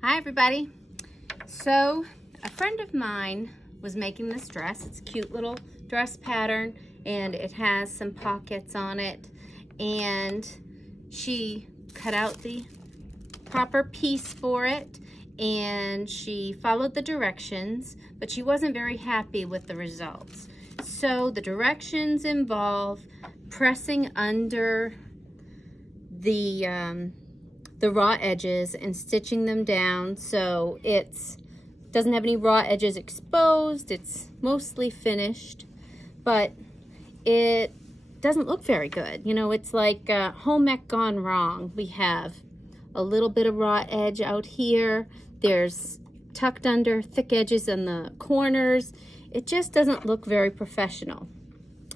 Hi everybody. So a friend of mine was making this dress. It's a cute little dress pattern and it has some pockets on it, and she cut out the proper piece for it and she followed the directions, but she wasn't very happy with the results. So the directions involve pressing under the raw edges and stitching them down so it doesn't have any raw edges exposed. It's mostly finished, but it doesn't look very good. You know, it's like home ec gone wrong. We have a little bit of raw edge out here. There's tucked under thick edges in the corners. It just doesn't look very professional.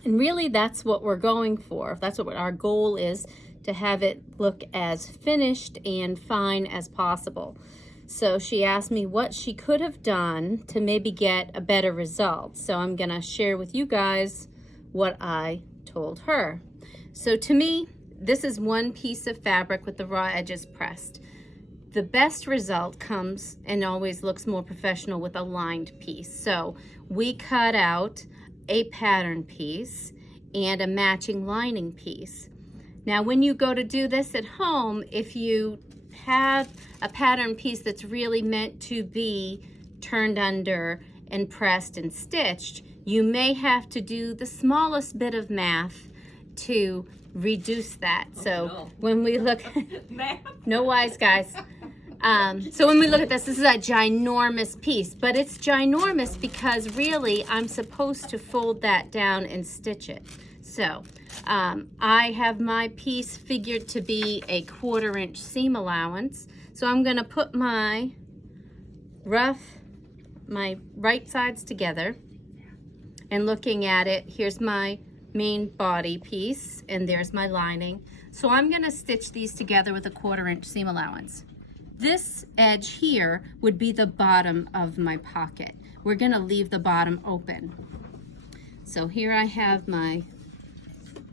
And really that's what we're going for. That's what our goal is, to have it look as finished and fine as possible. So she asked me what she could have done to maybe get a better result. So I'm gonna share with you guys what I told her. So to me, this is one piece of fabric with the raw edges pressed. The best result comes and always looks more professional with a lined piece. So we cut out a pattern piece and a matching lining piece. Now when you go to do this at home, if you have a pattern piece that's really meant to be turned under and pressed and stitched, you may have to do the smallest bit of math to reduce that. When we look, no wise guys. So when we look at this is a ginormous piece, but it's ginormous because really I'm supposed to fold that down and stitch it. So I have my piece figured to be a 1/4 inch seam allowance. So I'm gonna put my right sides together, and looking at it, here's my main body piece and there's my lining. So I'm gonna stitch these together with a 1/4 inch seam allowance. This edge here would be the bottom of my pocket. We're gonna leave the bottom open. So here I have my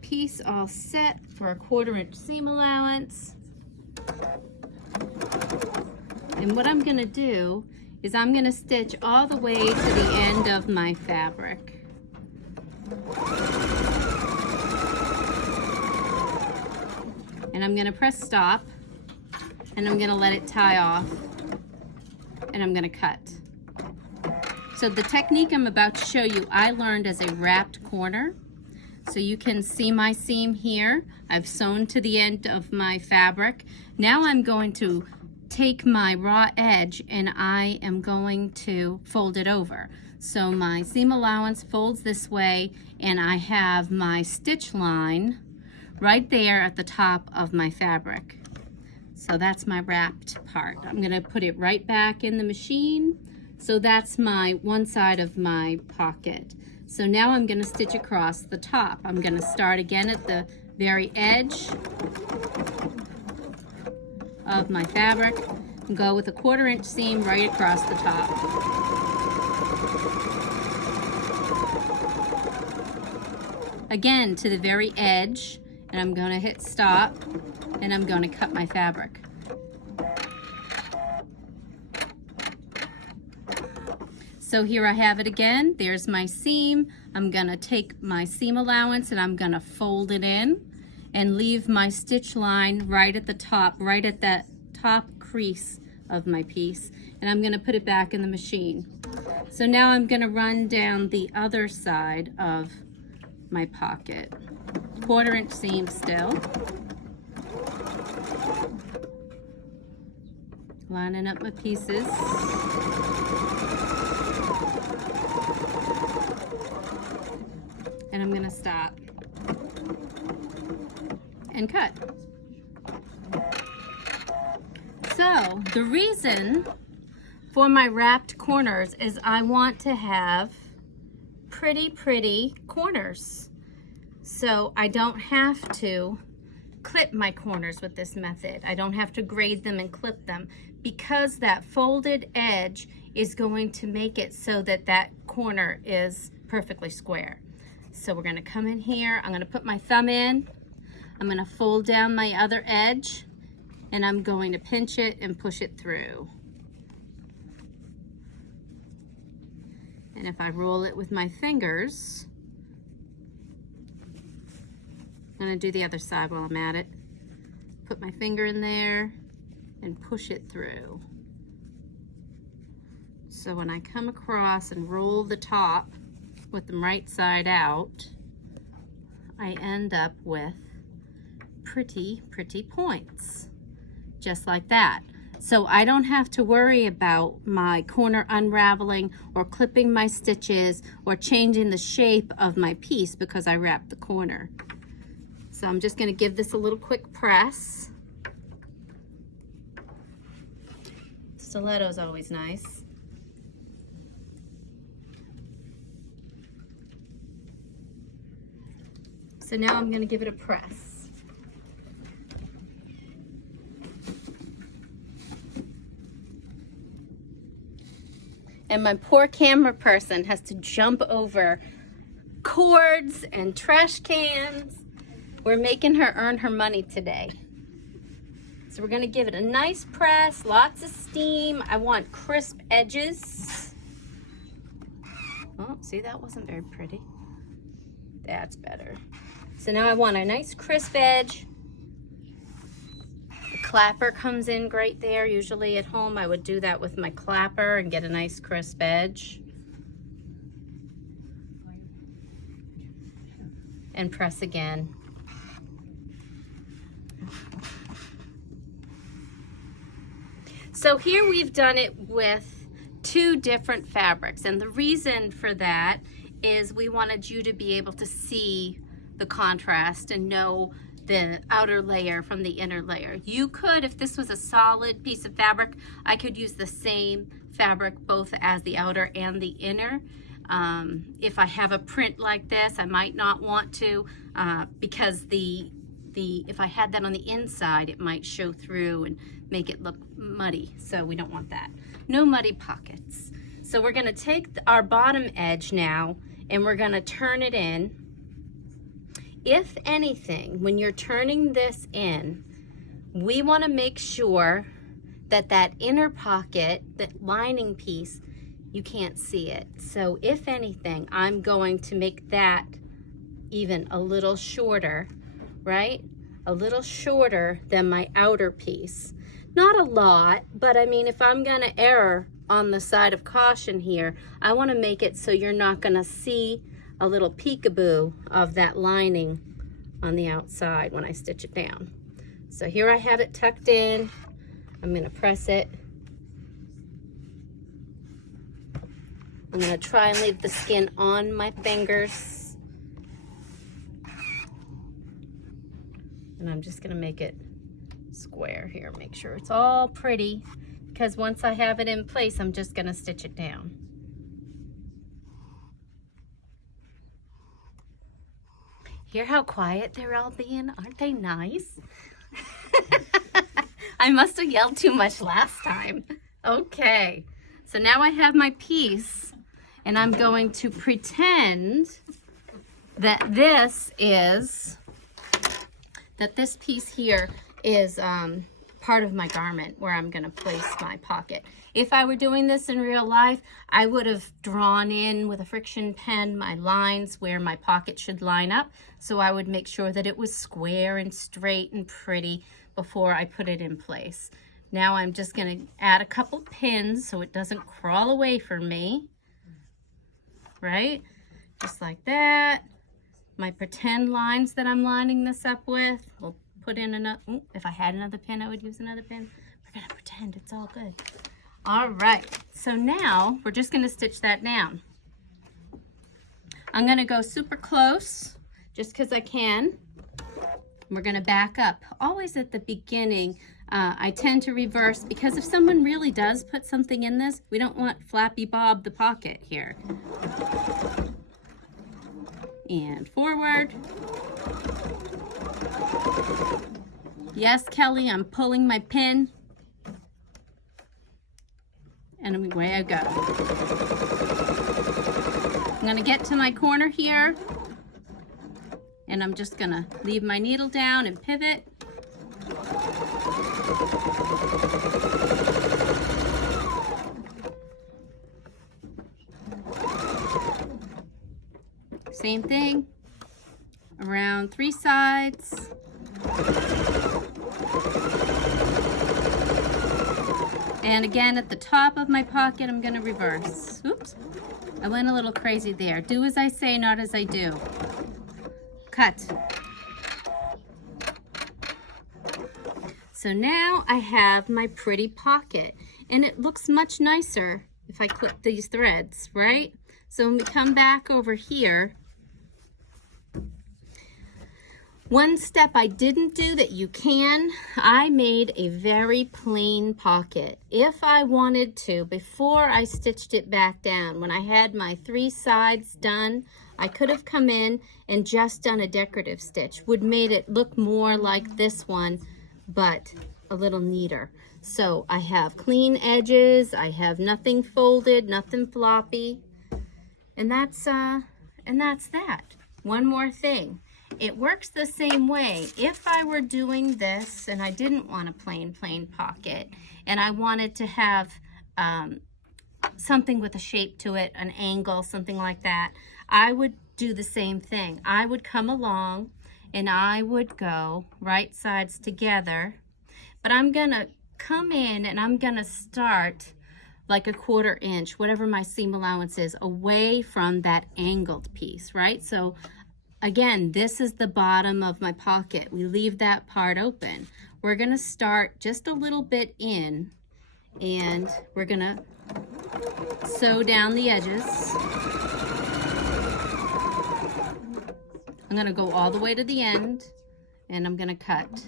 piece all set for a 1/4 inch seam allowance. And what I'm gonna do is I'm gonna stitch all the way to the end of my fabric. And I'm gonna press stop, and I'm gonna let it tie off, and I'm gonna cut. So the technique I'm about to show you, I learned as a wrapped corner. So you can see my seam here. I've sewn to the end of my fabric. Now I'm going to take my raw edge and I am going to fold it over. So my seam allowance folds this way, and I have my stitch line right there at the top of my fabric. So that's my wrapped part. I'm gonna put it right back in the machine. So that's my one side of my pocket. So now I'm gonna stitch across the top. I'm gonna start again at the very edge of my fabric and go with a 1/4 inch seam right across the top. Again to the very edge, and I'm gonna hit stop, and I'm gonna cut my fabric. So here I have it again. There's my seam. I'm gonna take my seam allowance and I'm gonna fold it in and leave my stitch line right at the top, right at that top crease of my piece. And I'm gonna put it back in the machine. So now I'm gonna run down the other side of my pocket. 1/4 inch seam still. Lining up my pieces. And I'm gonna stop and cut. So the reason for my wrapped corners is I want to have pretty corners. So I don't have to clip my corners with this method. I don't have to grade them and clip them, because that folded edge is going to make it so that that corner is perfectly square. So we're gonna come in here, I'm gonna put my thumb in, I'm gonna fold down my other edge, and I'm going to pinch it and push it through. And if I roll it with my fingers, I'm gonna do the other side while I'm at it. Put my finger in there and push it through. So when I come across and roll the top with them right side out, I end up with pretty points, just like that. So I don't have to worry about my corner unraveling or clipping my stitches or changing the shape of my piece because I wrapped the corner. So I'm just going to give this a little quick press. Stiletto's always nice. So now I'm going to give it a press. And my poor camera person has to jump over cords and trash cans. We're making her earn her money today. So we're gonna give it a nice press, lots of steam. I want crisp edges. Oh, see, that wasn't very pretty. That's better. So now I want a nice crisp edge. The clapper comes in great there. Usually at home I would do that with my clapper and get a nice crisp edge. And press again. So here we've done it with 2 different fabrics, and the reason for that is we wanted you to be able to see the contrast and know the outer layer from the inner layer. You could, if this was a solid piece of fabric, I could use the same fabric both as the outer and the inner. If I have a print like this, I might not want to because if I had that on the inside, it might show through and make it look muddy. So we don't want that. No muddy pockets. So we're gonna take our bottom edge now and we're gonna turn it in. If anything, when you're turning this in, we wanna make sure that that inner pocket, that lining piece, you can't see it. So if anything, I'm going to make that even a little shorter, right? A little shorter than my outer piece. Not a lot, but I mean, if I'm gonna err on the side of caution here, I wanna make it so you're not gonna see a little peekaboo of that lining on the outside when I stitch it down. So here I have it tucked in. I'm gonna press it. I'm gonna try and leave the skin on my fingers. And I'm just gonna make it square here, make sure it's all pretty, because once I have it in place, I'm just gonna stitch it down. Hear how quiet they're all being? Aren't they nice? I must have yelled too much last time. Okay, so now I have my piece and I'm going to pretend that this piece here is part of my garment where I'm gonna place my pocket. If I were doing this in real life, I would have drawn in with a friction pen my lines where my pocket should line up. So I would make sure that it was square and straight and pretty before I put it in place. Now I'm just gonna add a couple pins so it doesn't crawl away from me, right? Just like that. My pretend lines that I'm lining this up with, we'll put in another, if I had another pin, I would use another pin. We're gonna pretend it's all good. All right, so now we're just gonna stitch that down. I'm gonna go super close, just because I can. We're gonna back up. Always at the beginning, I tend to reverse, because if someone really does put something in this, we don't want Flappy Bob the pocket here. And forward. Yes, Kelly, I'm pulling my pin. And away I go. I'm gonna get to my corner here, and I'm just gonna leave my needle down and pivot. Same thing around 3 sides. And again, at the top of my pocket, I'm going to reverse. Oops, I went a little crazy there. Do as I say, not as I do. Cut. So now I have my pretty pocket, and it looks much nicer if I clip these threads, right? So when we come back over here, one step I didn't do that you can, I made a very plain pocket. If I wanted to, before I stitched it back down, when I had my 3 sides done, I could have come in and just done a decorative stitch. Would made it look more like this one, but a little neater. So I have clean edges, I have nothing folded, nothing floppy, and that's that. One more thing. It works the same way. If I were doing this and I didn't want a plain pocket and I wanted to have something with a shape to it, an angle, something like that, I would do the same thing. I would come along and I would go right sides together, but I'm gonna come in and I'm gonna start like a 1/4 inch, whatever my seam allowance is, away from that angled piece, right? So again, this is the bottom of my pocket. We leave that part open. We're gonna start just a little bit in, and we're gonna sew down the edges. I'm gonna go all the way to the end, and I'm gonna cut.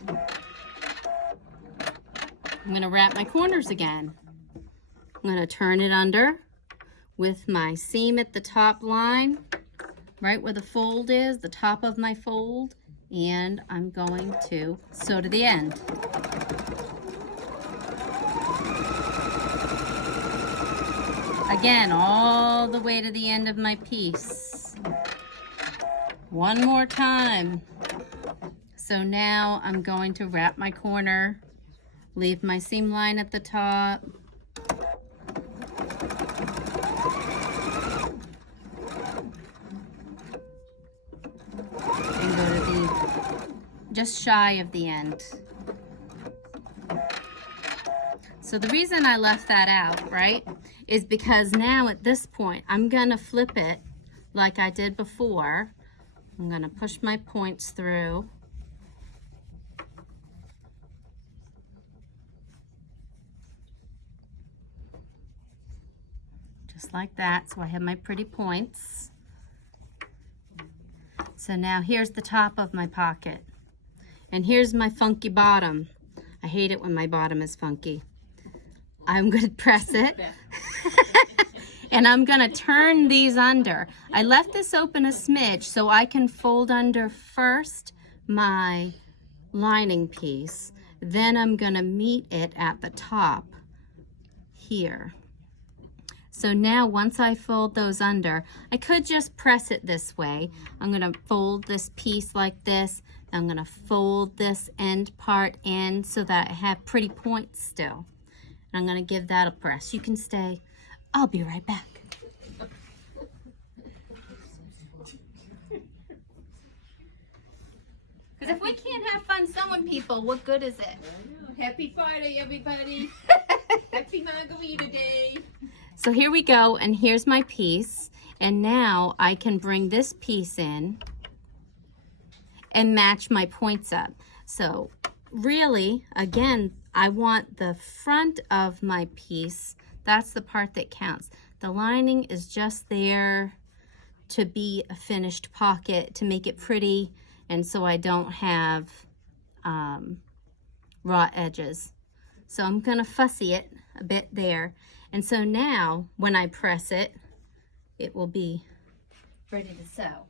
I'm gonna wrap my corners again. I'm gonna turn it under with my seam at the top line, right where the fold is, the top of my fold, and I'm going to sew to the end. Again, all the way to the end of my piece. One more time. So now I'm going to wrap my corner, leave my seam line at the top, just shy of the end. So the reason I left that out, right, is because now at this point, I'm gonna flip it like I did before. I'm gonna push my points through. Just like that, so I have my pretty points. So now here's the top of my pocket. And here's my funky bottom. I hate it when my bottom is funky. I'm going to press it. And I'm going to turn these under. I left this open a smidge so I can fold under first my lining piece. Then I'm going to meet it at the top here. So now once I fold those under, I could just press it this way. I'm going to fold this piece like this. I'm going to fold this end part in so that I have pretty points still. And I'm going to give that a press. You can stay. I'll be right back. Because if we can't have fun sewing people, what good is it? Happy Friday, everybody. Happy Margarita Day. So here we go, and here's my piece. And now I can bring this piece in and match my points up. So really, again, I want the front of my piece. That's the part that counts. The lining is just there to be a finished pocket, to make it pretty, and so I don't have raw edges. So I'm gonna fussy it a bit there. And so now when I press it, it will be ready to sew.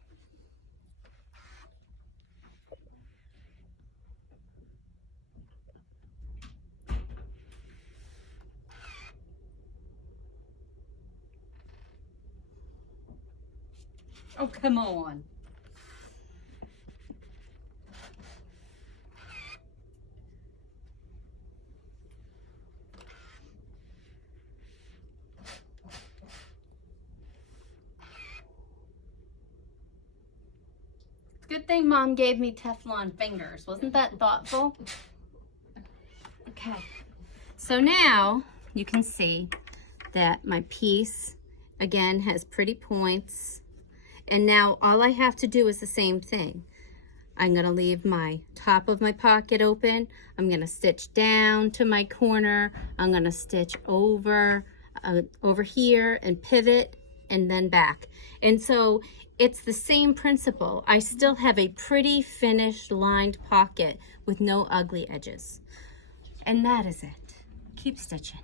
Oh, come on. Good thing Mom gave me Teflon fingers. Wasn't that thoughtful? Okay. So now you can see that my piece, again, has pretty points. And now all I have to do is the same thing. I'm going to leave my top of my pocket open. I'm going to stitch down to my corner. I'm going to stitch over here and pivot and then back. And so it's the same principle. I still have a pretty finished lined pocket with no ugly edges. And that is it. Keep stitching.